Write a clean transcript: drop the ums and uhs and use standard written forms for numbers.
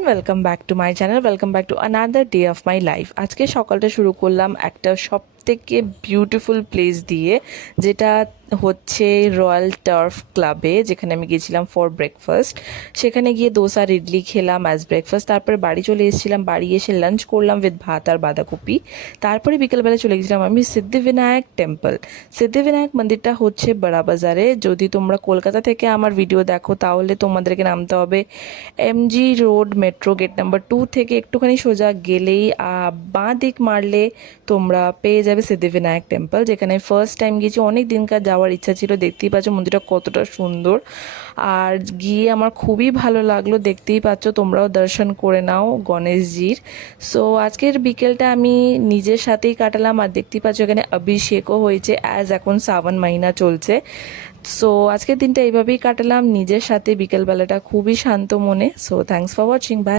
Everyone, welcome back to my channel, welcome back to another day of my life. আজকে সকালটা শুরু করলাম একটা সব থেকে বিউটিফুল প্লেস দিয়ে, যেটা হচ্ছে রয়্যাল টার্ফ ক্লাবে, যেখানে আমি গিয়েছিলাম ফর ব্রেকফাস্ট। সেখানে গিয়ে দোসা আর ইডলি খেলাম অ্যাজ ব্রেকফাস্ট। তারপরে বাড়ি চলে এসেছিলাম, বাড়ি এসে লাঞ্চ করলাম উইথ ভাত আর বাঁধাকপি। তারপরে বিকেলবেলা চলে গেছিলাম আমি সিদ্ধিবিনায়ক টেম্পল। সিদ্ধিবিনায়ক মন্দিরটা হচ্ছে বড়া বাজারে। যদি তোমরা কলকাতা থেকে আমার ভিডিও দেখো তাহলে তোমাদেরকে নামতে হবে MG road, metro gate number 2 থেকে একটুখানি সোজা গেলেই বাঁ দিক মারলে তোমরা পেয়ে যাবে সিদ্ধিবিনায়ক টেম্পল, যেখানে ফার্স্ট টাইম গিয়েছি। অনেক দিনকার যাওয়ার ইচ্ছা ছিল। দেখতেই পাচ্ছ মন্দিরটা কতটা সুন্দর, আর গিয়ে আমার খুবই ভালো লাগলো। দেখতেই পাচ্ছ, তোমরাও দর্শন করে নাও গণেশজির। সো আজকের বিকেলটা আমি নিজের সাথেই কাটালাম, আর দেখতেই পাচ্ছ এখানে অভিষেকও হয়েছে, অ্যাজ এখন শ্রাবণ মাহিনা চলছে। সো আজকের দিনটা এইভাবেই কাটালাম নিজের সাথে, বিকেলবেলাটা খুবই শান্ত মনে। So thanks for watching, by.